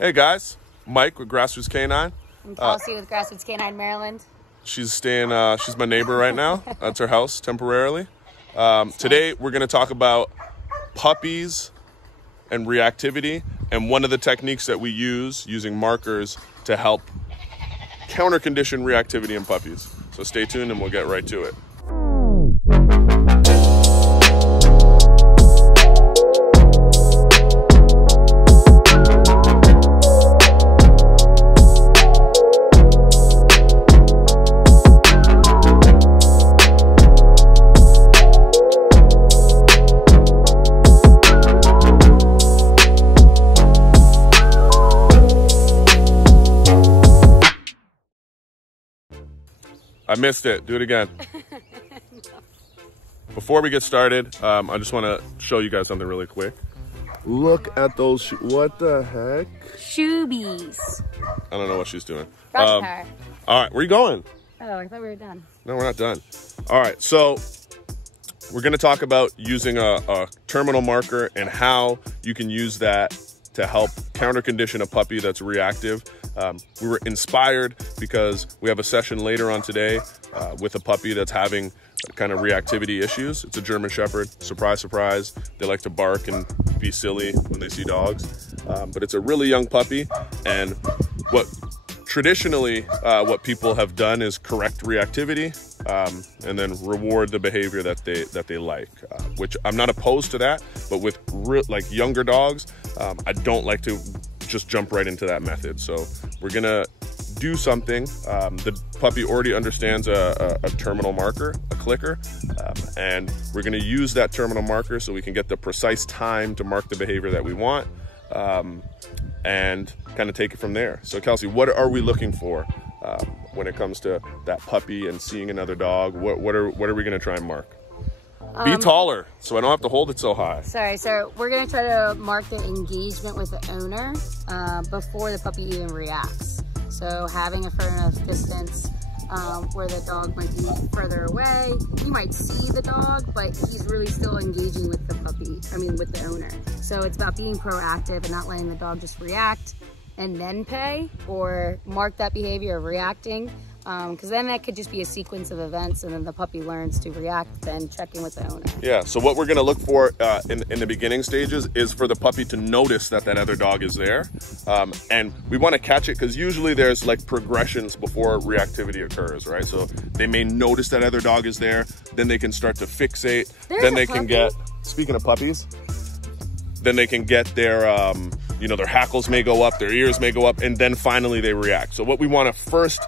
Hey guys, Mike with Grassroots Canine. I'm Kelsey with Grassroots Canine Maryland. She's staying, she's my neighbor right now. That's her house temporarily. Today we're going to talk about puppies and reactivity and one of the techniques that we use using markers to help counter condition reactivity in puppies. So stay tuned and we'll get right to it. I missed it. Do it again. Before we get started, I just want to show you guys something really quick. Look at those what the heck? Shoobies. I don't know what she's doing. All right, where are you going? Oh, I thought we were done. No, we're not done. All right, so we're going to talk about using a terminal marker and how you can use that to help counter condition a puppy that's reactive. We were inspired because we have a session later on today with a puppy that's having kind of reactivity issues. It's a German Shepherd. Surprise, surprise. They like to bark and be silly when they see dogs. But it's a really young puppy. And what traditionally what people have done is correct reactivity and then reward the behavior that they like, which I'm not opposed to that. But with like younger dogs, I don't like to just jump right into that method. So we're gonna do something. The puppy already understands a terminal marker, a clicker, and we're gonna use that terminal marker so we can get the precise time to mark the behavior that we want, and kind of take it from there. So Kelsey, what are we looking for when it comes to that puppy and seeing another dog? What are we gonna try and mark? Be taller, so I don't have to hold it so high. Sorry, so we're gonna try to mark the engagement with the owner before the puppy even reacts. So having a far enough distance where the dog might be further away. You might see the dog, but he's really still engaging with the puppy, with the owner. So it's about being proactive and not letting the dog just react and then pay or mark that behavior of reacting. Because then that could just be a sequence of events and then the puppy learns to react, then check in with the owner. Yeah, so what we're gonna look for in the beginning stages is for the puppy to notice that other dog is there. And we wanna catch it because usually there's like progressions before reactivity occurs, right? So they may notice that other dog is there, then they can start to fixate. Then they can get, speaking of puppies, then they can get their, their hackles may go up, their ears may go up, and then finally they react. So what we wanna first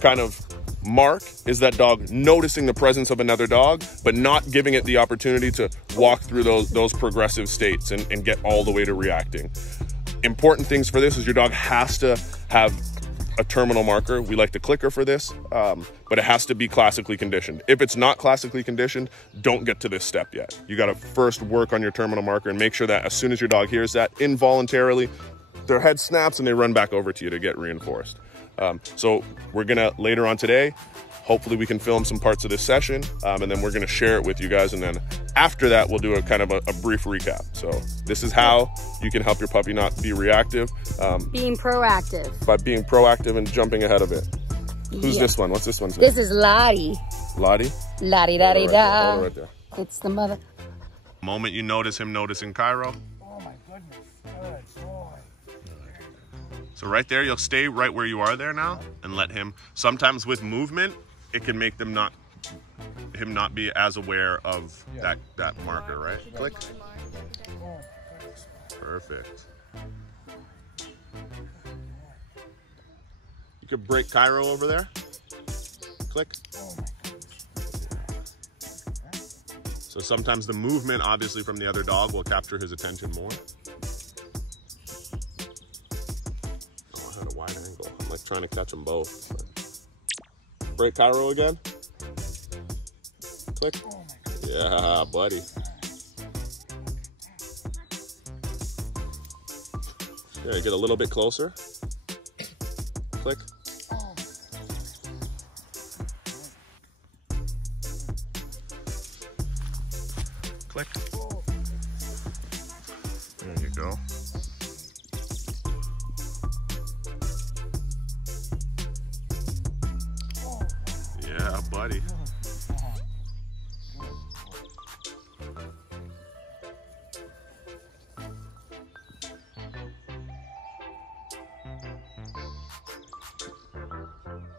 kind of mark is that dog noticing the presence of another dog, but not giving it the opportunity to walk through those progressive states and get all the way to reacting. Important things for this is your dog has to have a terminal marker. We like the clicker for this, but it has to be classically conditioned. If it's not classically conditioned, don't get to this step yet. You got to first work on your terminal marker and make sure that as soon as your dog hears that, involuntarily, their head snaps and they run back over to you to get reinforced. So we're gonna, later on today, hopefully we can film some parts of this session, and then we're gonna share it with you guys, and then after that we'll do a kind of a brief recap. So this is how you can help your puppy not be reactive. Being proactive. By being proactive and jumping ahead of it. Who's this one? What's this one's name? This is Lottie. Lottie? Lottie-da-dee-da. Right there. It's the mother. The moment you notice him noticing Cairo. Oh my goodness, good boy. So right there, you'll stay right where you are there now and let him, sometimes with movement, it can make him not be as aware of that marker, right? Click. Perfect. You could break Cairo over there. Click. So sometimes the movement, obviously, from the other dog will capture his attention more. Wide angle. I'm like trying to catch them both. Break Cairo again. Click. Yeah, buddy. Yeah, get a little bit closer. Click. Click. There you go. Yeah, buddy.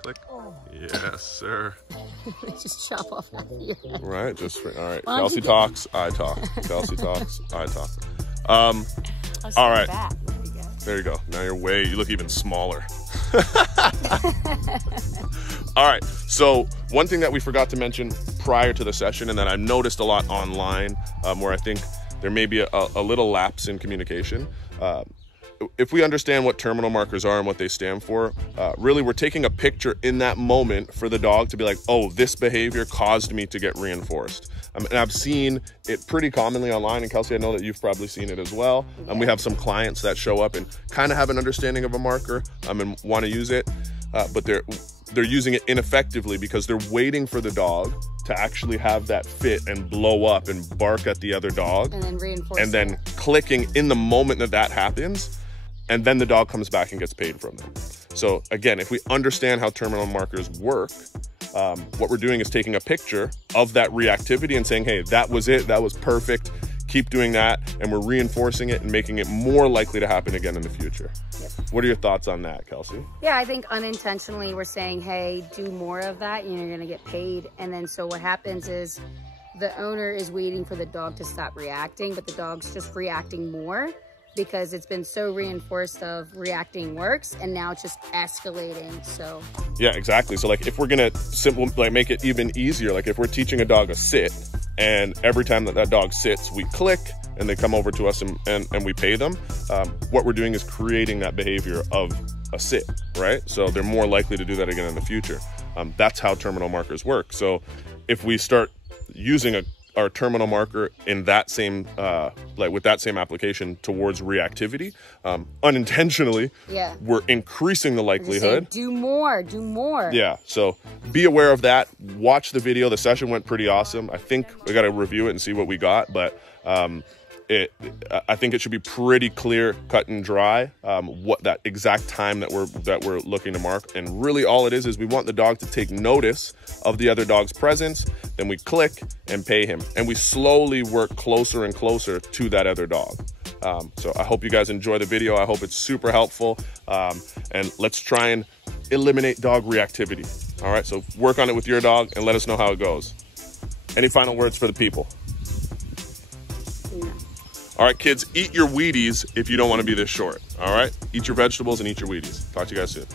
Click. Yes, sir. Just chop off that ear. Right, just all right. Kelsey talks, I talk. Kelsey talks, I talk. All right. There you go. Now you look even smaller. All right. So one thing that we forgot to mention prior to the session, and that I've noticed a lot online, where I think there may be a little lapse in communication. If we understand what terminal markers are and what they stand for, really we're taking a picture in that moment for the dog to be like, oh, this behavior caused me to get reinforced. And I've seen it pretty commonly online, and Kelsey, I know that you've probably seen it as well. And we have some clients that show up and kind of have an understanding of a marker and want to use it, but they're using it ineffectively because they're waiting for the dog to actually have that fit and blow up and bark at the other dog. And then reinforce and then clicking in the moment that happens. And then the dog comes back and gets paid from them. So again, if we understand how terminal markers work, what we're doing is taking a picture of that reactivity and saying, hey, that was it, that was perfect, keep doing that, and we're reinforcing it and making it more likely to happen again in the future. Yep. What are your thoughts on that, Kelsey? Yeah, I think unintentionally we're saying, hey, do more of that, you're gonna get paid. And then so what happens is the owner is waiting for the dog to stop reacting, but the dog's just reacting more, because it's been so reinforced of reacting works, and now it's just escalating. So yeah, exactly. So like if we're gonna make it even easier, like if we're teaching a dog a sit, and every time that dog sits we click and they come over to us and we pay them, what we're doing is creating that behavior of a sit, right? So they're more likely to do that again in the future. That's how terminal markers work. So if we start using our terminal marker in that same with that same application towards reactivity, unintentionally, we're increasing the likelihood. Do more. Yeah, so be aware of that. Watch the video. The session went pretty awesome. I think we got to review it and see what we got, but I think it should be pretty clear, cut and dry, what that exact time that we're looking to mark. And really all it is we want the dog to take notice of the other dog's presence. Then we click and pay him, and we slowly work closer and closer to that other dog. So I hope you guys enjoy the video. I hope it's super helpful, and let's try and eliminate dog reactivity. All right, so work on it with your dog and let us know how it goes. Any final words for the people? All right, kids, eat your Wheaties if you don't want to be this short. All right, eat your vegetables and eat your Wheaties. Talk to you guys soon.